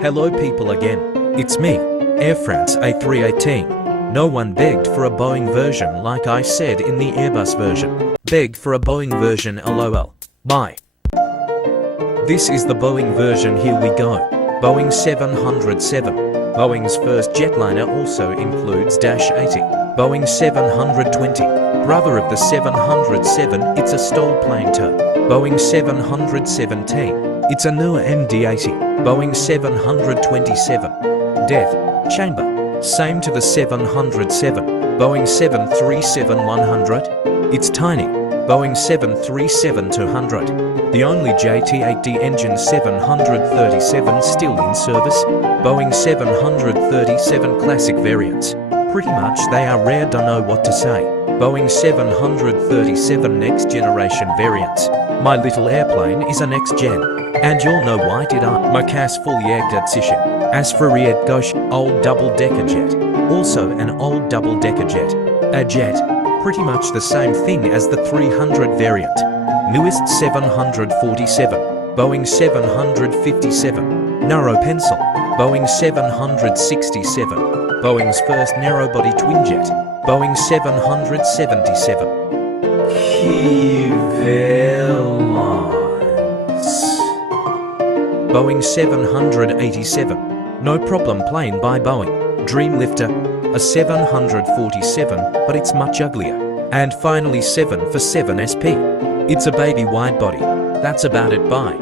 Hello people again. It's me, Air France A318. No one begged for a Boeing version like I said in the Airbus version. Begged for a Boeing version lol. Bye. This is the Boeing version, here we go. Boeing 707. Boeing's first jetliner also includes Dash 80. Boeing 720. Brother of the 707, it's a stall plane too. Boeing 717. It's a newer MD-80. Boeing 727. Death chamber. Same to the 707. Boeing 737-100. It's tiny. Boeing 737-200. The only JT8D engine 737 still in service. Boeing 737 classic variants. Pretty much they are rare, don't know what to say. Boeing 737 next generation variants. My little airplane is a next gen. And you'll know why did I? Makas fully dazischen. As for Riet Gosh, old double-decker jet. Also an old double-decker jet. A jet. Pretty much the same thing as the 300 variant. Newest 747. Boeing 757. Narrow pencil. Boeing 767. Boeing's first narrow-body twin jet. Boeing 777. Boeing 787. No problem plane by Boeing. Dreamlifter. A 747, but it's much uglier. And finally 7 for 7SP. It's a baby wide body. That's about it, bye.